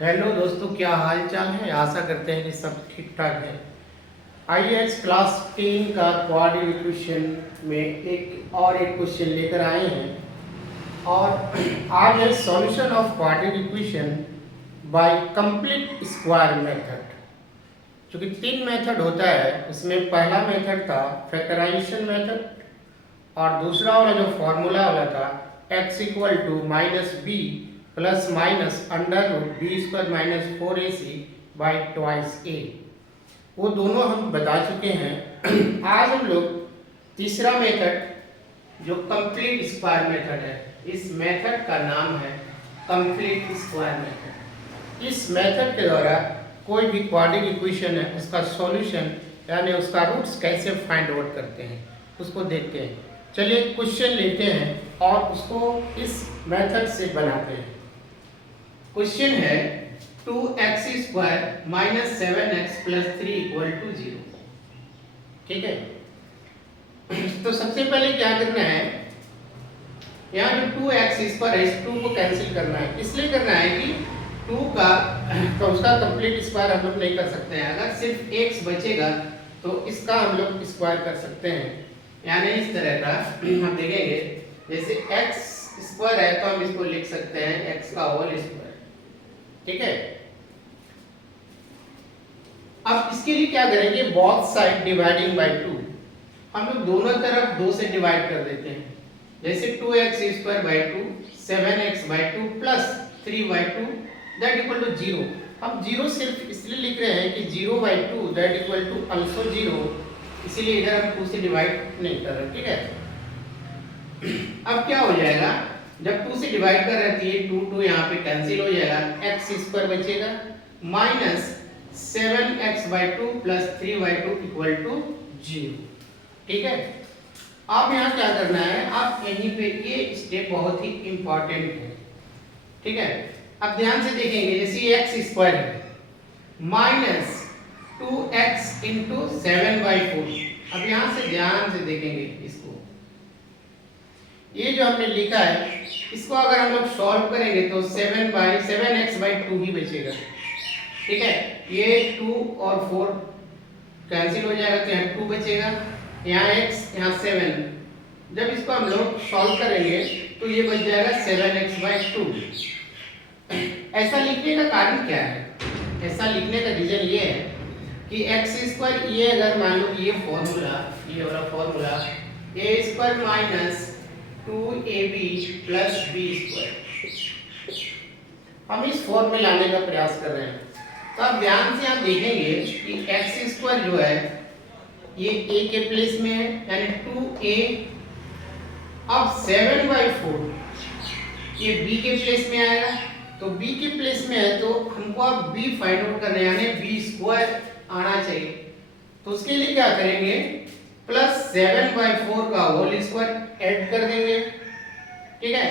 Hello दोस्तों, क्या हाल चाल है। आशा करते हैं कि सब ठीक ठाक है। आइए आज क्लास 10 का क्वाड्रेटिक इक्वेशन में एक क्वेश्चन लेकर आए हैं। और आज है solution of quadratic equation by complete square method. चूँकि 3 मेथड होता है, उसमें पहला मेथड था फैक्टराइजेशन मेथड और दूसरा वाला जो फॉर्मूला वाला था x equal to minus B plus minus under root B square minus 4ac by twice A, वो दोनों हम बता चुके हैं। आज हम लोग तीसरा मेथड जो कंप्लीट स्क्वायर मेथड है, इस मेथड का नाम है कंप्लीट स्क्वायर मेथड। इस मेथड के द्वारा कोई भी क्वाड्रेटिक इक्वेशन है उसका सॉल्यूशन यानी उसका रूट्स कैसे फाइंड आउट करते हैं उसको देखते हैं। चलिए क्वेश्चन लेते हैं और उसको इस मेथड से बनाते हैं। क्वेश्चन है 2x square minus 7x plus 3 equal to 0। ठीक है, तो सबसे पहले क्या करना है, यहाँ जो 2x स्क्वायर है इस 2 को कैंसिल करना है। इसलिए करना है कि 2 का तो उसका कंप्लीट स्क्वायर हम लोग नहीं कर सकते हैं। अगर सिर्फ x बचेगा तो इसका हम लोग स्क्वायर कर सकते हैं। यानी इस तरह का हम देखेंगे, जैसे x स्क्वायर है तो हम इसको लिख सकते हैं x का होल स्क्वायर। ठीक है, अब इसके लिए क्या करेंगे, बोथ साइड डिवाइडिंग बाय 2, हम लोग दोनों तरफ 2 से डिवाइड कर देते हैं। जैसे 2x square by 2 7x by 2 plus 3 by 2 that equal to 0। हम 0 सिर्फ इसलिए लिख रहे हैं कि 0 by 2 that equal to also 0, इसीलिए इधर हम 2 से डिवाइड नहीं कर रहे। ठीक है, अब क्या हो जाएगा, जब 2 से डिवाइड कर रहे थे 2 यहाँ पे कैंसिल हो जाएगा, x स्क्वायर बचेगा minus 7x by 2 plus 3 by 2 equal to 0। ठीक है, अब यहाँ क्या करना है, अब यहीं पे ये स्टेप बहुत ही इंपॉर्टेंट है। ठीक है, अब ध्यान से देखेंगे, जैसे x स्क्वायर है माइनस 2x इंटू 7 बाई 4। अब यहाँ से ध्यान से देखेंगे इसको, ये जो हमने लिखा है इसको अगर हम लोग सॉल्व करेंगे तो 7x बाई 2 ही बचेगा। ठीक है, ये 2 और 4 कैंसिल हो जाएगा तो यहाँ 2 बचेगा, यहाँ x यहाँ 7। जब इसको हम लोग सॉल्व करेंगे तो ये बच जाएगा 7x बाई 2। ऐसा लिखने का कारण क्या है, ऐसा लिखने का रीजन ये है कि x स्क्वायर, ये अगर मान लो ये फॉर्मूला, ये वाला formula a square minus 2ab plus b square, हम इस फॉर्म में लाने का प्रयास कर रहे हैं। तो आप ध्यान से आप देखेंगे कि x स्क्वायर जो है ये a के प्लेस में है यानी 2a। अब 7 बाई 4 ये b के प्लेस में आएगा, तो b के प्लेस में है तो हमको अब b फाइंड आउट करना है यानी b स्क्वायर आना चाहिए। तो उसके लिए क्या करेंगे, प्लस 7 बाई 4 का होल स्क्वायर ऐड कर देंगे। ठीक है,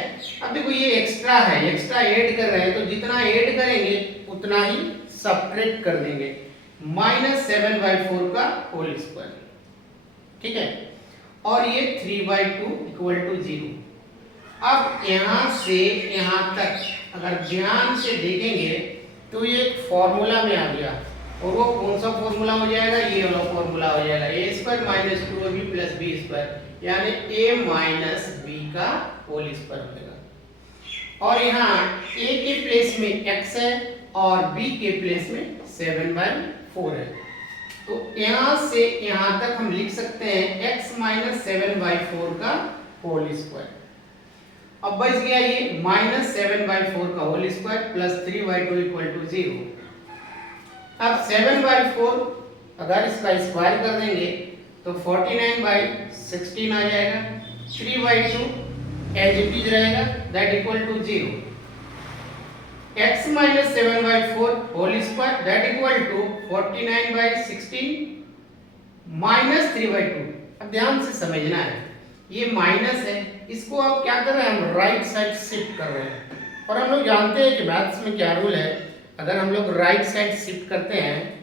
अब देखो ये एक्स्ट्रा है, एक्स्ट्रा ऐड कर रहे हैं तो जितना ऐड करेंगे उतना ही सब्ट्रैक्ट कर देंगे, माइनस 7 बाई 4 का होल स्क्वायर। ठीक है, और ये 3 बाई 2 इक्वल टू 0। अब यहाँ से यहाँ तक अगर ध्यान से देखेंगे तो ये एक फॉर्मूला में आ गया, और वो कौन सा फॉर्मूला हो जाएगा, ये वाला फॉर्मूला हो जाएगा a square minus 2ab plus b square यानी a माइनस b का होल स्क्वायर हो जाएगा। और यहाँ a के प्लेस में x है और b के प्लेस में 7 बाई 4 है, तो यहाँ से यहाँ तक हम लिख सकते हैं x माइनस 7 बाई 4 का होल स्क्वायर। अब बच गया ये माइनस 7 बाई 4 का whole square plus 3 by 2 equal to 0। अब 7 बाई 4 अगर इसका स्क्वायर कर देंगे तो 49 बाई 16 आ जाएगा, 3 बाई 2 एज इट इज रहेगा that equal to 0। x minus 7 by 4 whole square that equal to 49 by 16 minus 3 by 2। अब ध्यान से समझना है, ये माइनस है, इसको अब क्या कर रहे हैं, हम राइट साइड शिफ्ट कर रहे हैं। और हम लोग जानते हैं कि मैथ्स में क्या रूल है, अगर हम लोग राइट साइड शिफ्ट करते हैं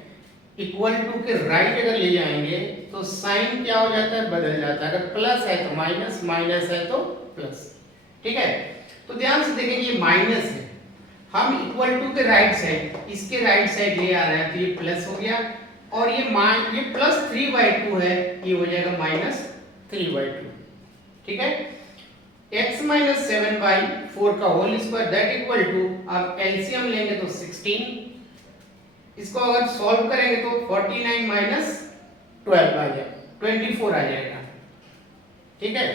इक्वल टू के राइट अगर ले जाएंगे तो साइन क्या हो जाता है, बदल जाता है। अगर प्लस है तो माइनस, माइनस है तो प्लस। ठीक है, तो ध्यान से देखेंगे ये माइनस है, हम इक्वल टू के राइट साइड, इसके राइट साइड ले आ रहे हैं तो ये प्लस हो गया, और ये प्लस 3/2 है, ये हो जाएगा माइनस 3/2। ठीक है, x माइनस 7/4 का whole square that equal to, अब एलसीएम लेंगे तो 16, इसको अगर सॉल्व करेंगे तो 49 माइनस 12 आ जाएगा, 24 आ जाएगा। ठीक है,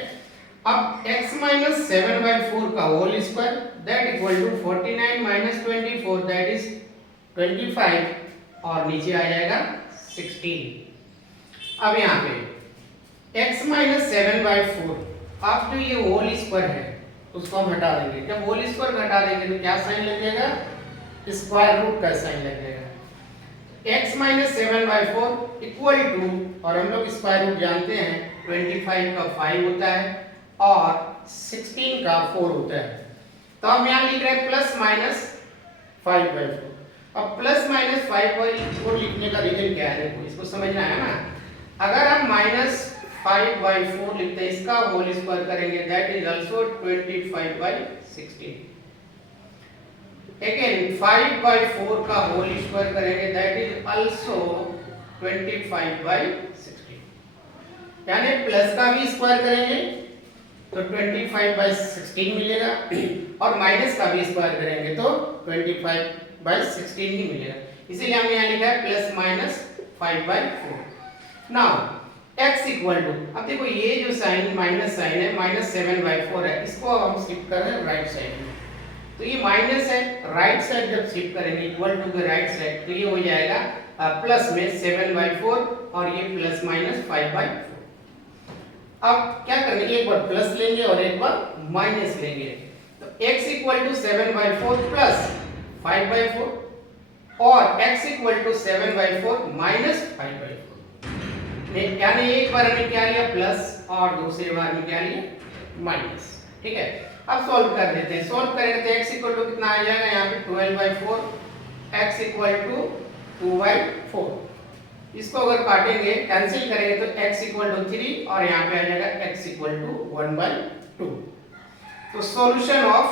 अब x माइनस 7/4 का whole square that equal to 49 minus 24 that is 25, और नीचे आ जाएगा 16। अब यहाँ पे x माइनस 7/4, अब जो ये होल स्क्वायर है उसको हम हटा देंगे। जब होल स्क्वायर हटा देंगे तो क्या साइन लग जाएगा, स्क्वायर रूट का साइन लग जाएगा। x माइनस 7/4 इक्वल टू, और हम लोग स्क्वायर रूट जानते हैं 25 का 5 होता है और 16 का 4 होता है, तो हम यहाँ लिख रहे हैं प्लस माइनस 5/4। अब प्लस माइनस 5/4 लिखने का रीजन क्या है, देखो इसको समझना है ना। अगर हम माइनस 5/4 लिखते हैं, इसका होल स्क्वायर करेंगे दैट इज आल्सो 25/16। अगेन 5/4 का होल स्क्वायर करेंगे दैट इज आल्सो 25/16, यानी प्लस का भी स्क्वायर करेंगे तो 25/16 मिलेगा, और माइनस का भी स्क्वायर करेंगे तो 25/16 ही मिलेगा। इसीलिए हमने यहाँ लिखा है plus minus 5/4। Now x equal to, अब देखो ये जो साइन माइनस साइन है, माइनस 7/4 है, इसको अब हम शिफ्ट कर रहे हैं राइट साइड में, तो ये माइनस है, राइट साइड जब शिफ्ट करेंगे इक्वल टू के राइट साइड तो ये हो जाएगा प्लस में 7/4 और ये प्लस माइनस 5/4। अब क्या करेंगे, एक बार प्लस लेंगे और एक बार माइनस लेंगे, तो x इक्वल टू 7/4 प्लस 5/4 और x इक्वल टू 7/4 माइनस 5/4, यानी एक बार हमने क्या लिया प्लस और दूसरी बार में क्या लिया माइनस। ठीक है, अब सॉल्व कर देते हैं। सॉल्व करेंगे तो x इक्वल टू कितना आ जाएगा, यहाँ पे 12/4, x इक्वल टू 2/4। इसको अगर काटेंगे कैंसिल करेंगे तो x इक्वल टू 3 और यहाँ पे आ जाएगा x इक्वल टू 1/2। तो solution of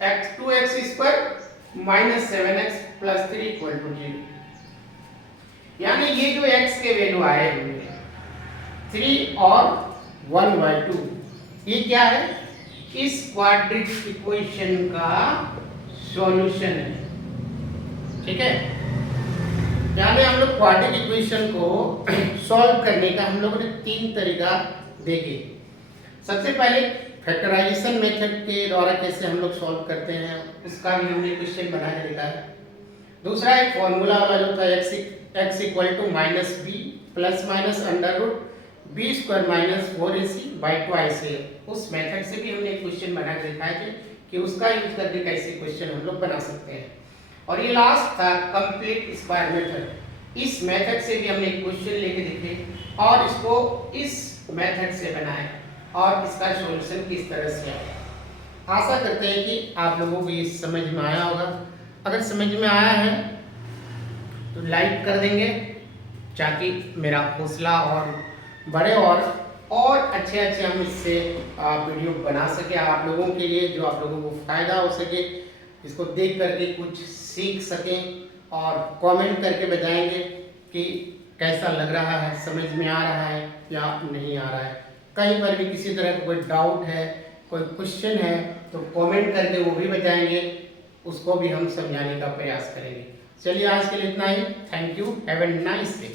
x 2x square minus 7x plus 3 equal to 0, यानी ये जो x के वैल्यू आए हुए 3 और 1/2, ये क्या है, इस क्वाड्रिक इक्वेशन का सॉल्यूशन है। ठीक है, यानी हम लोग क्वाड्रिक इक्वेशन को सॉल्व करने का हम लोगों ने 3 तरीका देखे। सबसे पहले फैक्टराइजेशन मेथड के द्वारा कैसे हम लोग सॉल्व करते हैं उसका भी हमने क्वेश्चन बना के देखा है। दूसरा एक फॉर्मूला वाला जो था x equal to minus B plus minus under root B square minus 4ac/2 उस मेथड से भी हमने एक क्वेश्चन बना के दिखाया थे कि उसका यूज करके कैसे क्वेश्चन हम लोग बना सकते हैं। और ये लास्ट था कंप्लीट स्क्वायर मेथड, इस मेथड से भी हमने एक क्वेश्चन लेके देखे और इसको इस मेथड से बनाए और इसका सॉल्यूशन किस तरह से आया। आशा करते हैं कि आप लोगों को ये समझ में आया होगा। अगर समझ में आया है तो लाइक कर देंगे ताकि मेरा हौसला और बढ़े और अच्छे हम इससे वीडियो बना सके आप लोगों के लिए, जो आप लोगों को फ़ायदा हो सके, इसको देख करके कुछ सीख सकें और कमेंट करके बताएंगे कि कैसा लग रहा है, समझ में आ रहा है या नहीं आ रहा है। कहीं पर भी किसी तरह का कोई डाउट है, कोई क्वेश्चन है तो कमेंट करके वो भी बताएंगे, उसको भी हम समझाने का प्रयास करेंगे। चलिए आज के लिए इतना ही। Thank you, have a nice day.